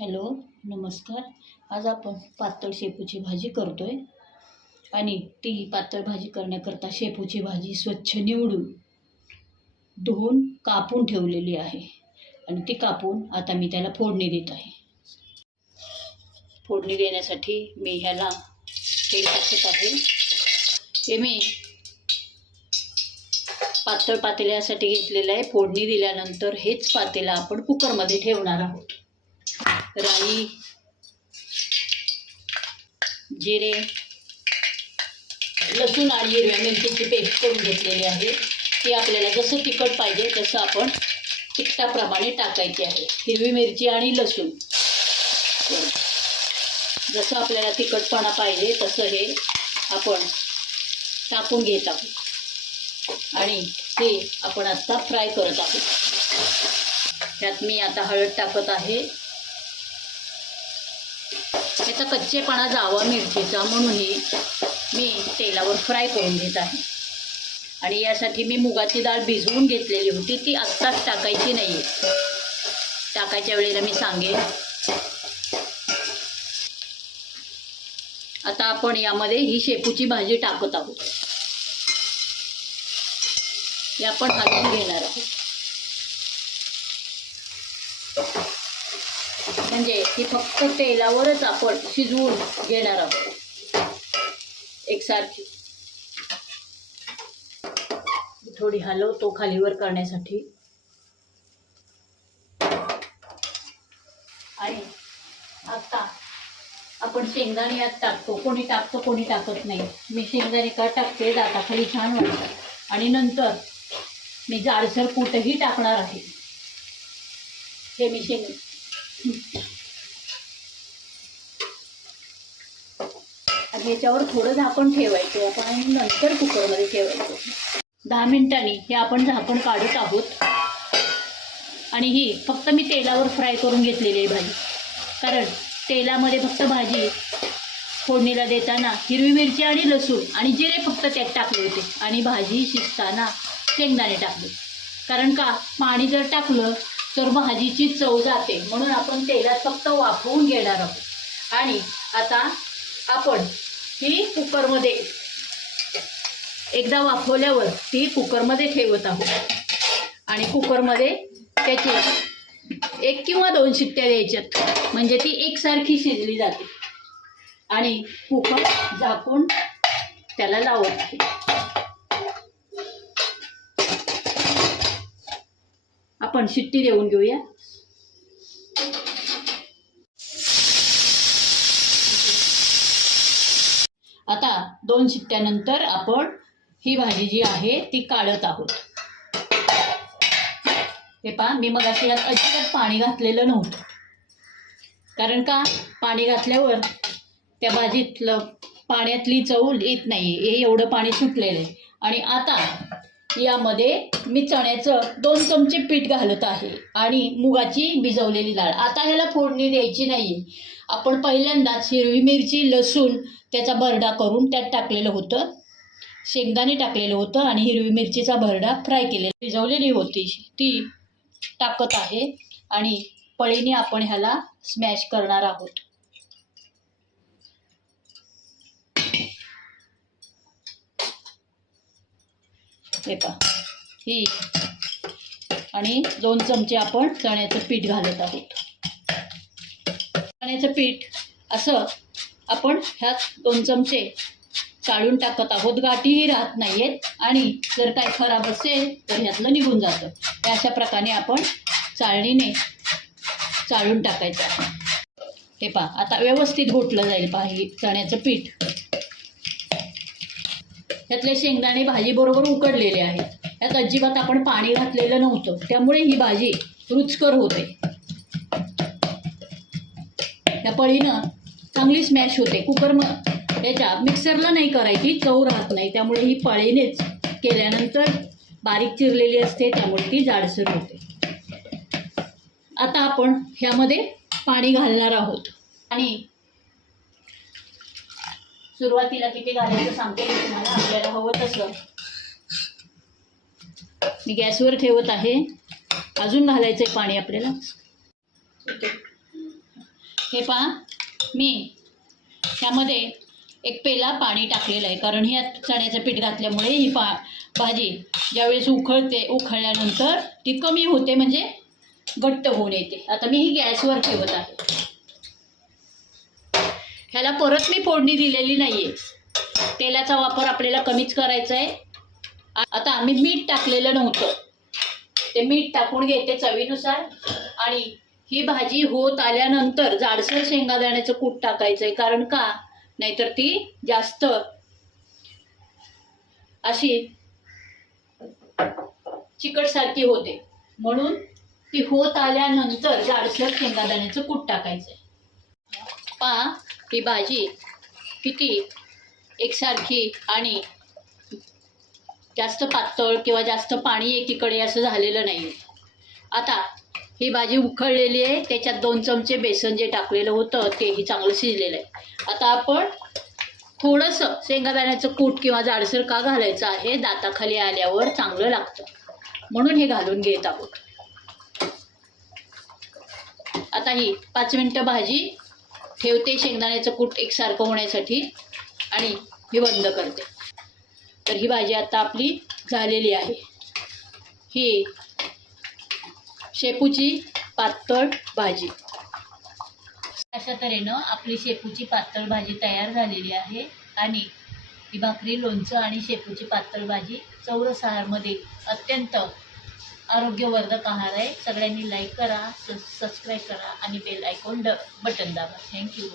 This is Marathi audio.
हॅलो नमस्कार. आज आपण पातळ शेपूची भाजी करतो आहे आणि ती पातळ भाजी करण्याकरता शेपूची भाजी स्वच्छ निवडून धुवून कापून ठेवलेली आहे. आणि ती कापून आता मी त्याला फोडणी देत आहे. फोडणी देण्यासाठी मी ह्याला तेल टाकत आहे. हे मी पातळ पातेल्यासाठी घेतलेलं आहे. फोडणी दिल्यानंतर हेच पातेलं आपण कुकरमध्ये ठेवणार आहोत. राई जिरे लसूण आणि हिरव्या मिरचीची पेस्ट करून घेतलेली आहे. ती आपल्याला जसं तिखट पाहिजे तसं आपण तिखटाप्रमाणे टाकायची आहे. हिरवी मिरची आणि लसूण. जसं आपल्याला तिखटपणा पाहिजे तसं हे आपण टाकून घेत आहोत. आणि हे आपण आत्ता फ्राय करत आहोत. त्यात मी आता हळद टाकत आहे. याचा कच्चेपणा जावा मिरचीचा म्हणूनही मी तेलावर फ्राय करून घेत आहे. आणि यासाठी मी मुगाची डाळ भिजवून घेतलेली होती ती आत्ताच टाकायची नाही आहे टाकायच्या वेळेला मी सांगेन. आता आपण यामध्ये ही शेपूची भाजी टाकत आहोत. या आपण हलवून घेणार आहोत म्हणजे ही फक्त तेलावरच आपण शिजवून घेणार आहोत. एकसारखी. थोडी हलवतो खालीवर करण्यासाठी. आणि आता आपण शेंगदाणे यात टाकतो. कोणी टाकतो कोणी टाकत नाही. मी शेंगदाणे का टाकते? जाता खाली छान वाटतात आणि नंतर मी जाडसर कूटही टाकणार आहे. हे मी शेंग आणि ह्याच्यावर थोडं झाकण ठेवायचं. आपण आणि नंतर कुकरमध्ये ठेवायचं. दहा मिनिटांनी हे आपण झाकण काढत आहोत. आणि ही फक्त मी तेलावर फ्राय करून घेतलेली आहे भाजी. कारण तेलामध्ये फक्त भाजी फोडणीला देताना हिरवी मिरची आणि लसूण आणि जिरे फक्त त्यात टाकले होते. आणि भाजी शिजताना शेंगदाणे टाकले. कारण का? पाणी जर टाकलं तर भाजीची चव जाते. म्हणून आपण तेलात फक्त वाफवून घेणार आहोत. आणि आता आपण ही कुकरमध्ये एकदा वाफवल्यावर ती कुकरमध्ये ठेवत आहोत. आणि कुकरमध्ये त्याची एक किंवा दोन शिट्ट्या द्यायच्यात. म्हणजे ती एकसारखी शिजली जाते. आणि कुकर झाकून त्याला लावत आहे. आपण शिट्टी देऊन घेऊया. दोन शिट्ट्यानंतर आपण ही भाजी जी आहे ती काढत आहोत. हे पहा मी मग अशी यात अजिबात पाणी घातलेलं नव्हतं. कारण का? पाणी घातल्यावर त्या भाजीतलं पाण्यातली चव येत नाही हे एवढं पाणी सुटलेलं आहे. आणि आता यामध्ये मी चण्याचं दोन चमचे पीठ घालत आहे आणि मुगाची भिजवलेली डाळ. आता ह्याला फोडणी द्यायची नाही आहे आपण पहिल्यांदाच हिरवी मिरची लसूण त्याचा भरडा करून त्यात टाकलेलं होतं. शेंगदाणे टाकलेलं होतं आणि हिरवी मिरचीचा भरडा फ्राय केलेला. भिजवलेली होती. ती टाकत आहे आणि पळीने आपण ह्याला स्मॅश करणार आहोत. हे पहा ही. आणि दोन चमचे आपण चण्याचं पीठ घालत आहोत. चण्याचं पीठ असं आपण ह्यात दोन चमचे चाळून टाकत आहोत. गाठीही राहत नाही आहेत आणि जर काही खराब असेल तर ह्यातलं निघून जातं. त्या अशा प्रकारे आपण चाळणीने चाळून टाकायचं आहे. हे पहा आता व्यवस्थित घोटलं जाईल पहा हे चण्याचं पीठ. ह्यातले शेंगदाणे भाजीबरोबर उकडलेले आहेत. यात अजिबात आपण पाणी घातलेलं नव्हतं. त्यामुळे ही भाजी रुचकर होते. या पळीनं चांगली स्मॅश होते. कुकर म याच्या मिक्सरला नाही करायची चव राहत नाही. त्यामुळे ही पळीनेच केल्यानंतर बारीक चिरलेली असते त्यामुळे ती जाडसर होते. आता आपण ह्यामध्ये पाणी घालणार आहोत. आणि सुरुवातीला किती घालायचं सांगते मी तुम्हाला आपल्याला हवं तसं. मी गॅसवर ठेवत आहे. अजून घालायचं आहे पाणी आपल्याला. हे पहा मी ह्यामध्ये एक पेला पाणी टाकलेलं आहे. कारण ह्यात चण्याचं पीठ घातल्यामुळे ही पा भाजी ज्यावेळेस उखळते उखळल्यानंतर ती कमी होते म्हणजे घट्ट होऊन येते. आता मी ही गॅसवर ठेवत आहे. ह्याला परत मी फोडणी दिलेली नाही आहे तेलाचा वापर आपल्याला कमीच करायचा आहे आता आम्ही मीठ टाकलेलं नव्हतं. ते मीठ टाकून घेते चवीनुसार. आणि ही भाजी होत आल्यानंतर जाडसर शेंगादाण्याचं कूट टाकायचं आहे कारण का? नाहीतर ती जास्त अशी चिकटसारखी होते. म्हणून ती होत आल्यानंतर जाडसर शेंगादाण्याचं कूट टाकायचं आहे पा ही भाजी किती एकसारखी आणि जास्त पातळ किंवा जास्त पाणी एकीकडे असं झालेलं नाही आता ही भाजी उखळलेली आहे त्याच्यात दोन चमचे बेसन जे टाकलेलं होतं तेही चांगलं शिजलेलं आहे. आता आपण थोडंसं शेंगादाण्याचं कूट किंवा जाडसर का घालायचं आहे दाताखाली आल्यावर चांगलं लागतं. म्हणून हे घालून घेत आहोत. आता ही पाच मिनटं भाजी ठेवते शेंगदाण्याचं कूट एकसारखं होण्यासाठी आणि ही बंद करते. तर ही भाजी आता आपली झालेली आहे. ही शेपूची पातळ भाजी. अशा तऱ्हेनं आपली शेपूची पातळ भाजी तयार झालेली आहे आणि ही भाकरी लोणचं आणि शेपूची पातळ भाजी चौरसहारमध्ये अत्यंत आरोग्यवर्धक आहार आहे. सगळ्यांनी लाईक करा सबस्क्राईब करा आणि बेल आयकॉन ड बटन दाबा. Thank you